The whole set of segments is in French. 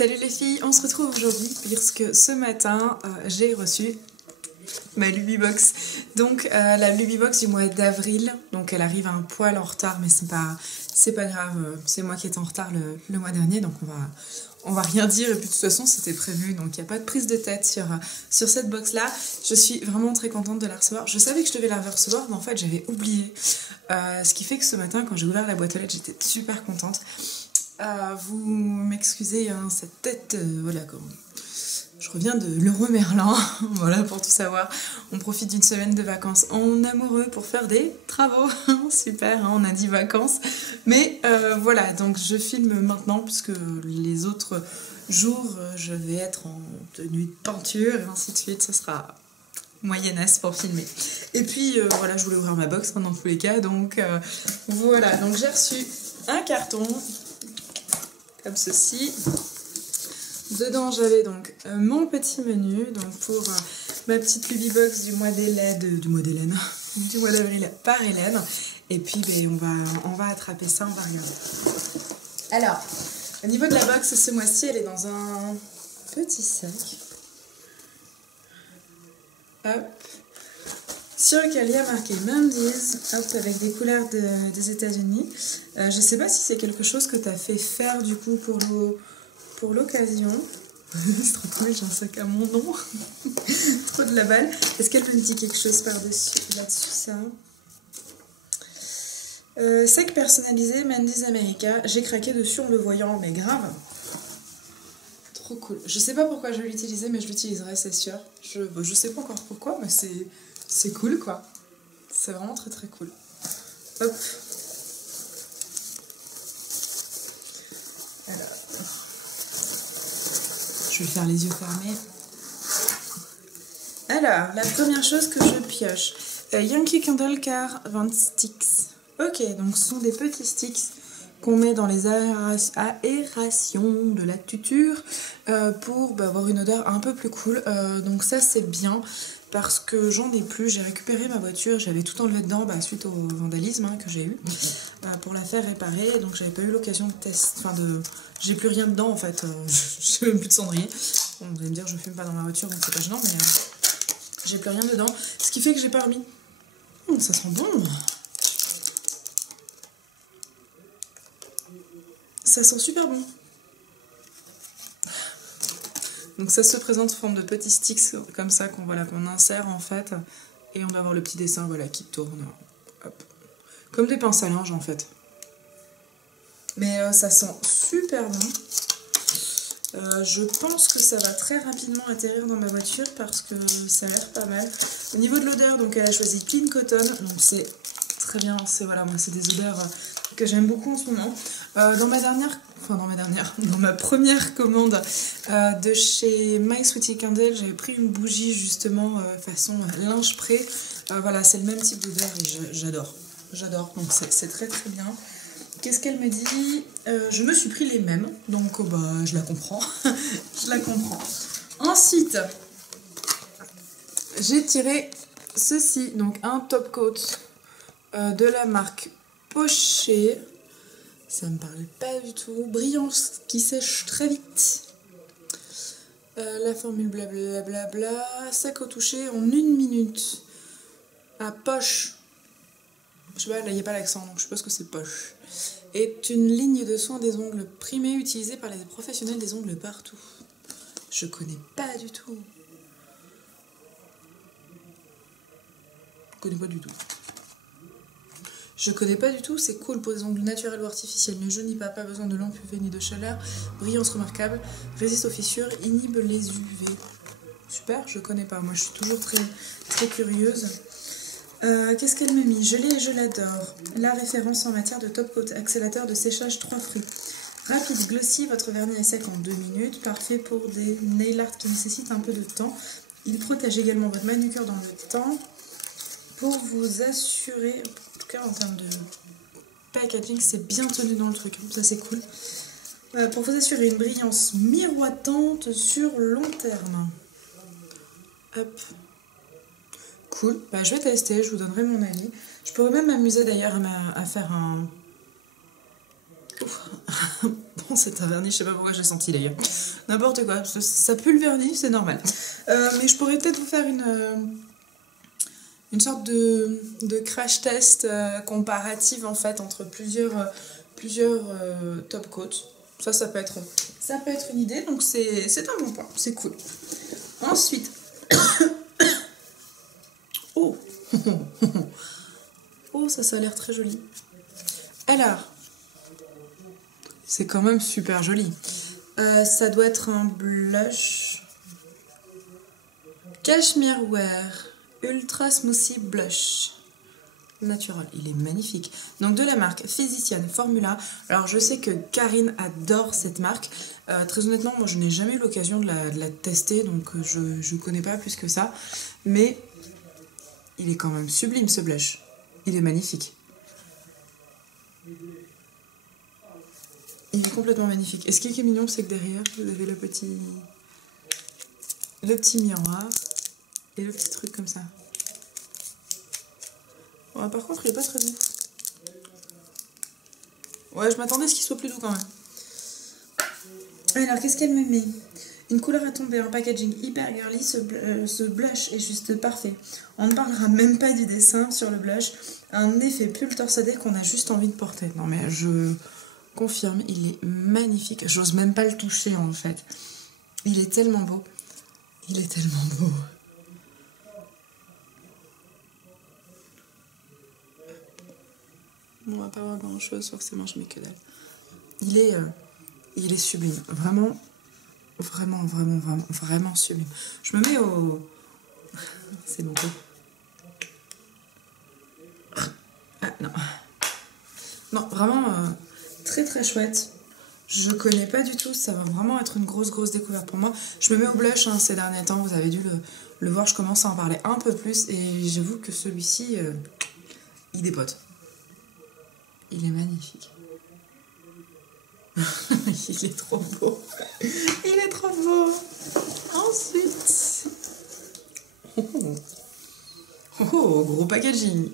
Salut les filles, on se retrouve aujourd'hui puisque ce matin j'ai reçu ma Lubibox. Donc la Lubibox du mois d'avril, donc elle arrive un poil en retard mais c'est pas grave, c'est moi qui étais en retard le mois dernier donc on va rien dire et puis de toute façon c'était prévu donc il n'y a pas de prise de tête sur cette box là. Je suis vraiment très contente de la recevoir. Je savais que je devais la recevoir mais en fait j'avais oublié. Ce qui fait que ce matin quand j'ai ouvert la boîte aux lettres j'étais super contente. Vous m'excusez, hein, cette tête, voilà, comme je reviens de Leroy Merlin, voilà, pour tout savoir. On profite d'une semaine de vacances en amoureux pour faire des travaux, super, hein, on a dit vacances. Mais voilà, donc je filme maintenant, puisque les autres jours, je vais être en tenue de peinture, et ainsi de suite, ce sera moyennasse pour filmer. Et puis, voilà, je voulais ouvrir ma box, hein, dans tous les cas, donc voilà, donc j'ai reçu un carton, comme ceci. Dedans j'avais donc mon petit menu donc pour ma petite Lubibox du mois d'Hélène, du mois d'avril par Hélène. Et puis on va attraper ça, on va regarder. Alors, au niveau de la box ce mois-ci, elle est dans un petit sac. Hop. Sur lequel il y a marqué Mandy's, hop, avec des couleurs des États-Unis. Je sais pas si c'est quelque chose que tu as fait faire du coup pour l'occasion. C'est trop cool, j'ai un sac à mon nom. Trop de la balle. Est-ce qu'elle me dit quelque chose par-dessus, là-dessus, ça? Sac personnalisé Mandy's America. J'ai craqué dessus en le voyant, mais grave. Trop cool. Je sais pas pourquoi je vais l'utiliser, mais je l'utiliserai, c'est sûr. Je sais pas encore pourquoi, mais c'est cool, quoi. C'est vraiment très très cool. Hop. Alors. Je vais faire les yeux fermés. Alors, la première chose que je pioche. Yankee Candle Car 20 sticks. Ok, donc ce sont des petits sticks qu'on met dans les aérations de la tuture pour avoir une odeur un peu plus cool. Donc ça c'est bien parce que j'en ai plus. J'ai récupéré ma voiture, j'avais tout enlevé dedans suite au vandalisme que j'ai eu pour la faire réparer. Donc j'avais pas eu l'occasion de tester, j'ai plus rien dedans en fait. J'ai même plus de cendrier. Bon, vous allez me dire je fume pas dans ma voiture donc c'est pas gênant, mais j'ai plus rien dedans. Ce qui fait que j'ai pas remis. Ça sent bon. Ça sent super bon. Donc ça se présente sous forme de petits sticks comme ça qu'on insère en fait. Et on va avoir le petit dessin qui tourne. Hop. Comme des pinces à linge en fait. Mais ça sent super bon. Je pense que ça va très rapidement atterrir dans ma voiture parce que ça a l'air pas mal. Au niveau de l'odeur, donc elle a choisi Clean Cotton. Donc c'est très bien. Moi c'est des odeurs que j'aime beaucoup en ce moment. Dans ma première commande de chez My Sweetie Candle, j'avais pris une bougie justement façon linge prêt. Voilà, c'est le même type d'odeur et j'adore. J'adore, donc c'est très très bien. Qu'est-ce qu'elle me dit? Je me suis pris les mêmes, donc je la comprends. Je la comprends. Ensuite, j'ai tiré ceci, donc un top coat de la marque Poché. Ça me parle pas du tout. Brillance qui sèche très vite. La formule blablabla. Sac au toucher en 1 minute. À poche. Je sais pas, là il n'y a pas l'accent donc je suppose que c'est poche. Est une ligne de soins des ongles primés utilisée par les professionnels des ongles partout. Je connais pas du tout. Je connais pas du tout. Je connais pas du tout, c'est cool pour des ongles naturels ou artificiels. Ne jaunit pas, pas besoin de lampe UV ni de chaleur. Brillance remarquable, résiste aux fissures, inhibe les UV. Super, je connais pas. Moi je suis toujours très, très curieuse. Qu'est-ce qu'elle m'a mis? Gelée et je l'adore. La référence en matière de top coat, accélérateur de séchage 3 fruits. Rapide, glossy, votre vernis est sec en 2 minutes. Parfait pour des nail art qui nécessitent un peu de temps. Il protège également votre manucure dans le temps. Pour vous assurer, en tout cas en termes de packaging, c'est bien tenu dans le truc, ça c'est cool. Pour vous assurer une brillance miroitante sur long terme. Hop. Cool, je vais tester, je vous donnerai mon avis. Je pourrais même m'amuser d'ailleurs à faire un C'est un vernis, je sais pas pourquoi j'ai senti d'ailleurs. N'importe quoi, ça pue le vernis, c'est normal. Mais je pourrais peut-être vous faire une sorte de crash test comparative en fait entre plusieurs top coats. Ça peut être une idée, donc c'est un bon point, c'est cool. Ensuite, oh, oh ça a l'air très joli. Alors, c'est quand même super joli. Ça doit être un blush Cashmere Wear Ultra Smoothie Blush Natural. Il est magnifique. Donc de la marque Physician Formula. Alors je sais que Karine adore cette marque. Très honnêtement, moi je n'ai jamais eu l'occasion de la tester, donc je ne connais pas plus que ça. Mais il est quand même sublime ce blush. Il est magnifique. Il est complètement magnifique. Et ce qui est mignon, c'est que derrière, vous avez le petit miroir et le petit truc comme ça. Ouais, par contre, il est pas très doux. Ouais, je m'attendais à ce qu'il soit plus doux quand même. Alors, qu'est-ce qu'elle me met? Une couleur à tomber, un packaging hyper girly. Ce blush est juste parfait. On ne parlera même pas du dessin sur le blush. Un effet pull torsadé qu'on a juste envie de porter. Non, mais je confirme, il est magnifique. J'ose même pas le toucher en fait. Il est tellement beau. Il est tellement beau. On va pas voir grand chose, forcément je mets que dalle. Il est sublime. Vraiment sublime. Je me mets au... C'est bon. Ah non. Non, vraiment très très chouette. Je connais pas du tout, ça va vraiment être une grosse découverte pour moi. Je me mets au blush ces derniers temps, vous avez dû le voir, je commence à en parler un peu plus et j'avoue que celui-ci, il dépote. Il est magnifique. Il est trop beau. Il est trop beau. Ensuite... Oh, gros packaging.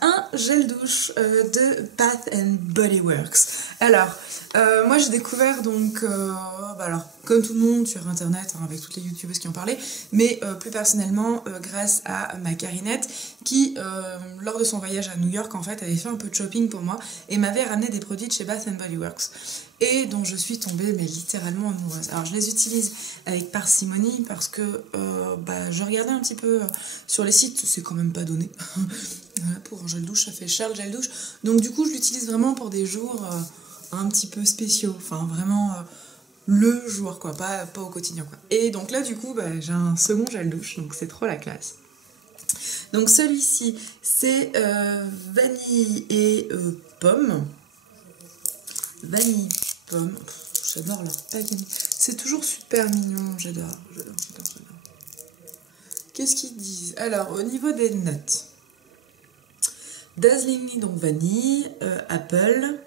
Un gel douche de Bath and Body Works. Alors, moi j'ai découvert donc, alors comme tout le monde sur internet, avec toutes les youtubeuses qui en parlaient, mais plus personnellement grâce à ma Karinette qui, lors de son voyage à New York en fait, avait fait un peu de shopping pour moi et m'avait ramené des produits de chez Bath and Body Works et dont je suis tombée mais littéralement amoureuse. Alors je les utilise avec parcimonie parce que je regardais un petit peu sur les sites, c'est quand même pas donné. Voilà, pour un gel douche, ça fait cher le gel douche. Donc du coup je l'utilise vraiment pour des jours un petit peu spéciaux, enfin vraiment le jour quoi, pas au quotidien quoi. Et donc là du coup j'ai un second gel douche, donc c'est trop la classe. Donc celui-ci c'est vanille et pomme. Vanille, pomme, j'adore leur packaging. C'est toujours super mignon, j'adore. Qu'est-ce qu'ils disent? Alors au niveau des notes, Dazzling, donc vanille, apple,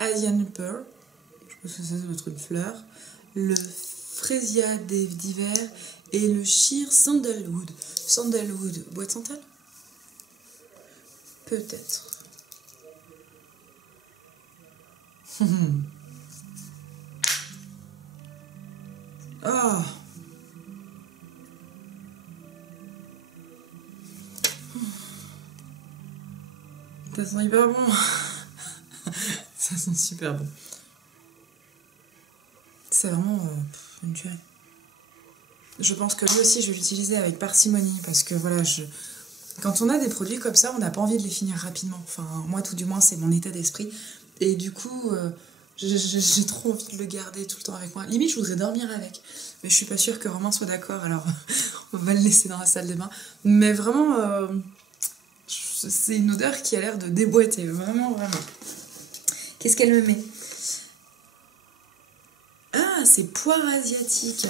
Asian Pearl, je pense que ça doit être une fleur, le Freesia d'hiver et le Sheer Sandalwood. Sandalwood, bois de santal? Peut-être. Oh. Ça sent hyper bon. Ça sent super bon. C'est vraiment une tuerie. Je pense que lui aussi je vais l'utiliser avec parcimonie parce que voilà, quand on a des produits comme ça, on n'a pas envie de les finir rapidement. Enfin, moi tout du moins c'est mon état d'esprit. Et du coup, j'ai trop envie de le garder tout le temps avec moi. Limite, je voudrais dormir avec. Mais je suis pas sûre que Romain soit d'accord, alors on va le laisser dans la salle de bain. Mais vraiment, c'est une odeur qui a l'air de déboîter. Vraiment. Qu'est-ce qu'elle me met? Ah, c'est poire asiatique.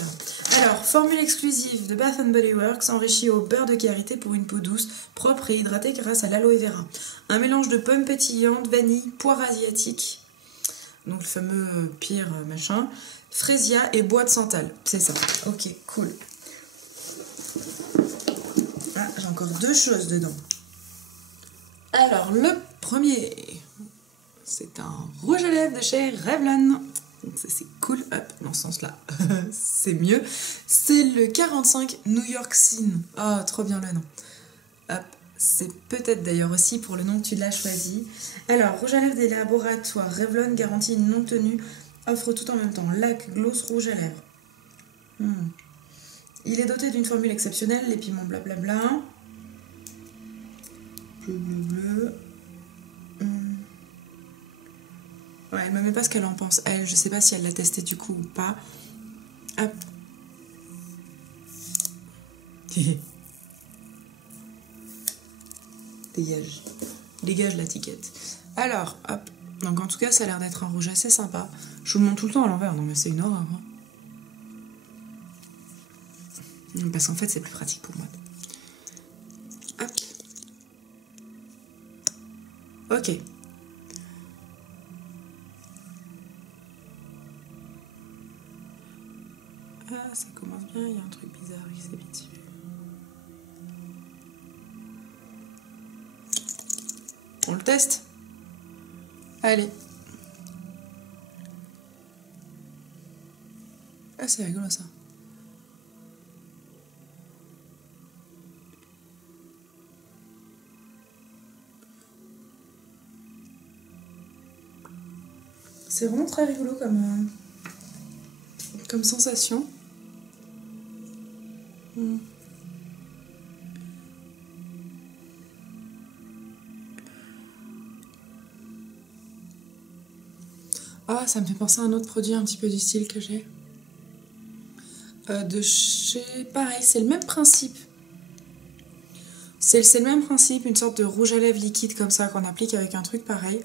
Alors, formule exclusive de Bath and Body Works enrichie au beurre de karité pour une peau douce, propre et hydratée grâce à l'aloe vera. Un mélange de pommes pétillantes, vanille, poire asiatique, donc le fameux pire machin, Freesia et bois de santal. C'est ça. Ok, cool. Ah, j'ai encore deux choses dedans. Alors, le premier, c'est un rouge à lèvres de chez Revlon. Donc ça c'est cool, hop, dans ce sens-là, c'est mieux. C'est le 45 New York Scene. Oh, trop bien le nom. Hop, c'est peut-être d'ailleurs aussi pour le nom que tu l'as choisi. Alors, rouge à lèvres des laboratoires Revlon, garantie non tenue, offre tout en même temps. Lac, gloss, rouge à lèvres. Il est doté d'une formule exceptionnelle, les piments blablabla. Bleu. Ouais, elle me met pas ce qu'elle en pense. Elle, je sais pas si elle l'a testé du coup ou pas. Hop. Dégage. Dégage la tiquette. Alors, hop. Donc en tout cas, ça a l'air d'être un rouge assez sympa. Je vous le montre tout le temps à l'envers. Non mais c'est une horreur. Hein. Parce qu'en fait, c'est plus pratique pour moi. Hop. Ok. Ah, ça commence bien, il y a un truc bizarre qui s'habitue. On le teste? Allez. Ah, c'est rigolo ça. C'est vraiment très rigolo comme sensation. Ah, ça me fait penser à un autre produit un petit peu du style que j'ai. De chez... Pareil, c'est le même principe. C'est le même principe, une sorte de rouge à lèvres liquide comme ça qu'on applique avec un truc pareil.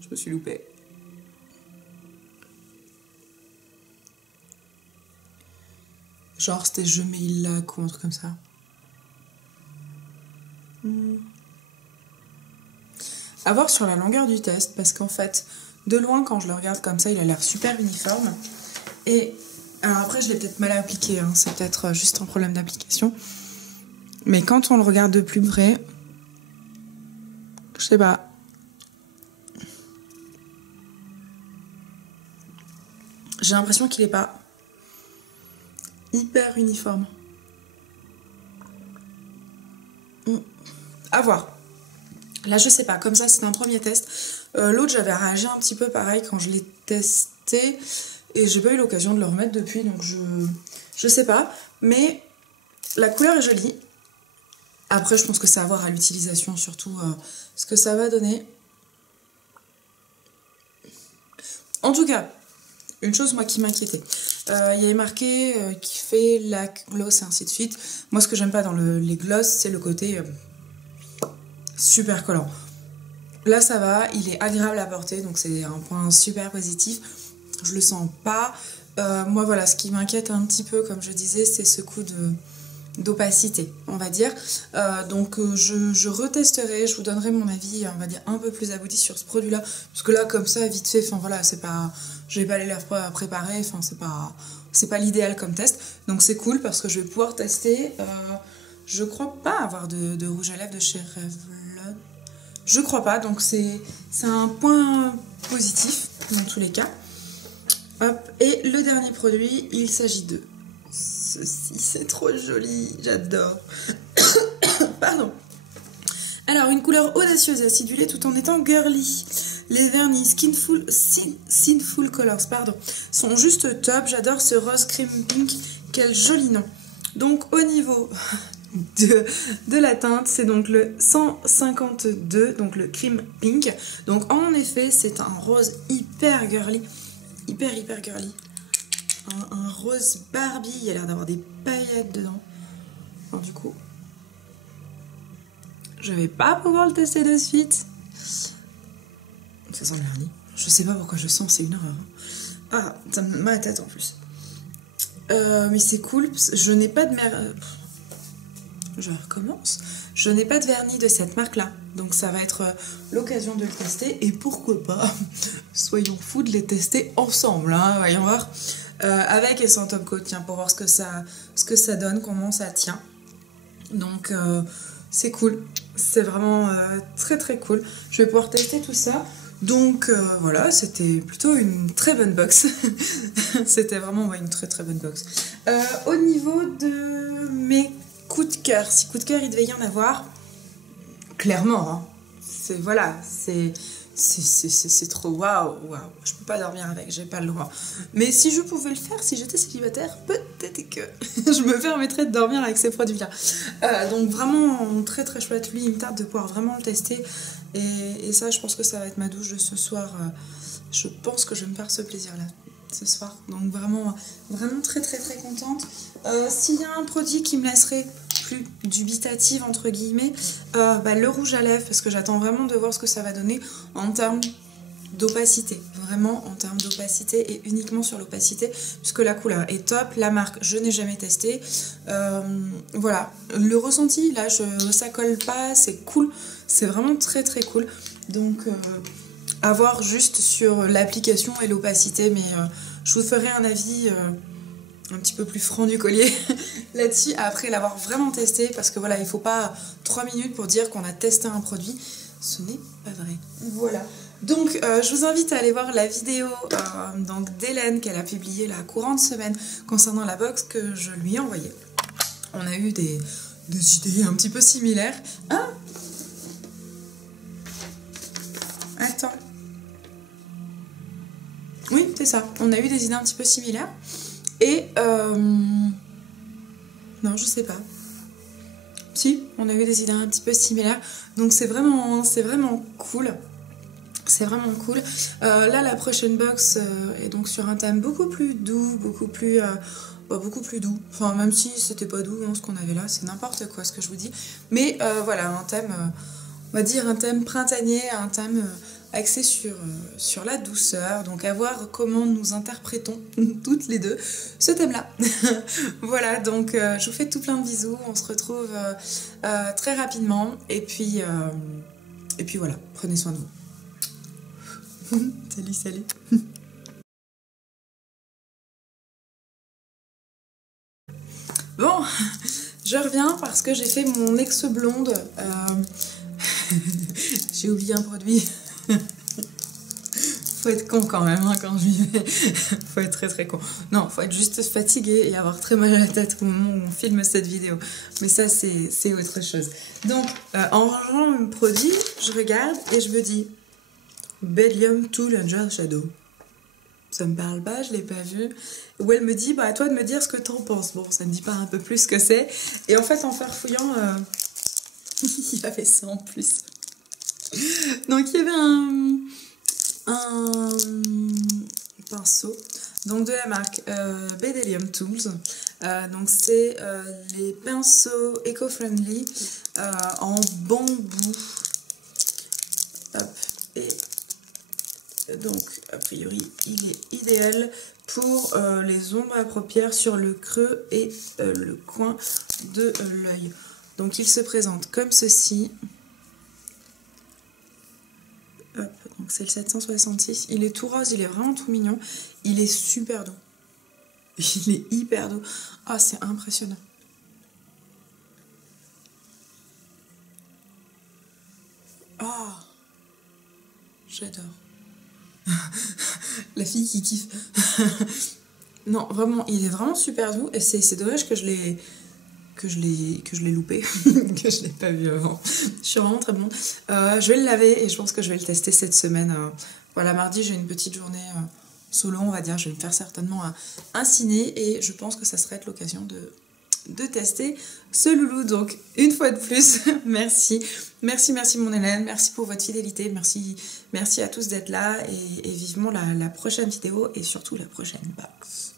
Je me suis loupée. Genre c'était je mets il lac ou un truc comme ça. À voir sur la longueur du test, parce qu'en fait, de loin, quand je le regarde comme ça, il a l'air super uniforme. Et alors après, je l'ai peut-être mal appliqué, hein, c'est peut-être juste un problème d'application. Mais quand on le regarde de plus près, je sais pas. J'ai l'impression qu'il est pas hyper uniforme. À voir. Là, je sais pas. Comme ça, c'est un premier test. L'autre, j'avais réagi un petit peu pareil quand je l'ai testé. Et j'ai pas eu l'occasion de le remettre depuis. Donc, je sais pas. Mais la couleur est jolie. Après, je pense que c'est à voir à l'utilisation, surtout ce que ça va donner. En tout cas, une chose, moi, qui m'inquiétait. Il y avait marqué qui fait lac, gloss et ainsi de suite. Moi, ce que j'aime pas dans les gloss, c'est le côté super collant. Là, ça va, il est agréable à porter, donc c'est un point super positif. Je le sens pas. Moi, voilà, ce qui m'inquiète un petit peu, comme je disais, c'est ce coup d'opacité, on va dire. Donc, je retesterai, je vous donnerai mon avis, on va dire, un peu plus abouti sur ce produit-là. Parce que là, comme ça, vite fait, enfin voilà, c'est pas... J'ai pas les lèvres préparées, enfin, c'est pas l'idéal comme test. Donc, c'est cool parce que je vais pouvoir tester. Je crois pas avoir de rouge à lèvres de chez Revlon. Je crois pas, donc c'est un point positif dans tous les cas. Hop, et le dernier produit, il s'agit de ceci, c'est trop joli, j'adore. Pardon. Alors, une couleur audacieuse et acidulée tout en étant girly. Les vernis Sinful Colors, pardon, sont juste top. J'adore ce rose cream pink, quel joli nom. Donc, au niveau de la teinte, c'est donc le 152, donc le cream pink. Donc, en effet, c'est un rose hyper girly. Hyper girly. Un rose Barbie, il y a l'air d'avoir des paillettes dedans. Alors, du coup, je vais pas pouvoir le tester de suite. Ça sent le vernis. Je sais pas pourquoi je sens, c'est une horreur. Ah, ça me met ma tête en plus. Mais c'est cool, je n'ai pas de mère... Je recommence. Je n'ai pas de vernis de cette marque-là, donc ça va être l'occasion de le tester. Et pourquoi pas, soyons fous de les tester ensemble, hein, voyons voir. Avec et sans top coat, tiens, pour voir ce que ça donne, comment ça tient. Donc c'est cool, c'est vraiment très très cool. Je vais pouvoir tester tout ça. Donc voilà, c'était plutôt une très bonne box. C'était vraiment une très très bonne box. Au niveau de mes coups de cœur, si coups de cœur il devait y en avoir, clairement, hein, c'est trop waouh. Je peux pas dormir avec, j'ai pas le droit. Mais si je pouvais le faire, si j'étais célibataire, peut-être que je me permettrais de dormir avec ces produits-là. Donc vraiment très très chouette. Lui, il me tarde de pouvoir vraiment le tester. Et ça, je pense que ça va être ma douche de ce soir. Je pense que je vais me faire ce plaisir-là ce soir. Donc vraiment très très très contente. S'il y a un produit qui me laisserait plus dubitative entre guillemets, le rouge à lèvres, parce que j'attends vraiment de voir ce que ça va donner en termes d'opacité, vraiment en termes d'opacité et uniquement sur l'opacité, puisque la couleur est top. La marque, je n'ai jamais testé. Voilà, le ressenti là, ça colle pas, c'est cool, c'est vraiment très très cool. Donc à voir juste sur l'application et l'opacité, mais je vous ferai un avis un petit peu plus franc du collier là-dessus après l'avoir vraiment testé, parce que voilà, il faut pas 3 minutes pour dire qu'on a testé un produit, ce n'est pas vrai. Voilà, donc je vous invite à aller voir la vidéo d'Hélène qu'elle a publiée la courante semaine concernant la box que je lui ai envoyée. On a eu des idées un petit peu similaires. Ah, attends, oui c'est ça, on a eu des idées un petit peu similaires. Et non, je sais pas. Si, on a eu des idées un petit peu similaires. Donc c'est vraiment cool. C'est vraiment cool. Là, la prochaine box est donc sur un thème beaucoup plus doux, beaucoup plus doux. Enfin, même si c'était pas doux, hein, ce qu'on avait là, c'est n'importe quoi ce que je vous dis. Mais voilà, un thème, on va dire un thème printanier, un thème axé sur la douceur. Donc à voir comment nous interprétons toutes les deux ce thème-là. Voilà, donc je vous fais tout plein de bisous. On se retrouve très rapidement. Et puis voilà, prenez soin de vous. Salut. Bon, je reviens parce que j'ai fait mon ex blonde. J'ai oublié un produit. Faut être con quand même hein, quand je lui vais. Faut être très très con. Non, faut être juste fatigué et avoir très mal à la tête au moment où on filme cette vidéo. Mais ça, c'est autre chose. Donc, en rangeant le produit, je regarde et je me dis Bdellium Tool Angel Shadow. Ça me parle pas, je l'ai pas vu. Où elle me dit, à toi de me dire ce que t'en penses. Bon, ça me dit pas un peu plus ce que c'est. Et en fait, en farfouillant, il y avait ça en plus. Donc, il y avait un pinceau donc de la marque Bdellium Tools. Donc, c'est les pinceaux éco-friendly en bambou. Hop, et donc, a priori, il est idéal pour les ombres à paupières sur le creux et le coin de l'œil. Donc, il se présente comme ceci. Hop, donc c'est le 766. Il est tout rose, il est vraiment tout mignon. Il est super doux. Il est hyper doux. Ah, c'est impressionnant. Oh, j'adore. La fille qui kiffe. Non, vraiment, il est vraiment super doux. Et c'est dommage que je l'ai loupé, que je l'ai pas vu avant. Je suis vraiment très blonde. Je vais le laver et je pense que je vais le tester cette semaine. Voilà, mardi, j'ai une petite journée solo, on va dire. Je vais me faire certainement un ciné et je pense que ça serait l'occasion de tester ce loulou. Donc, une fois de plus, merci mon Hélène, merci pour votre fidélité, merci à tous d'être là et vivement la prochaine vidéo et surtout la prochaine box.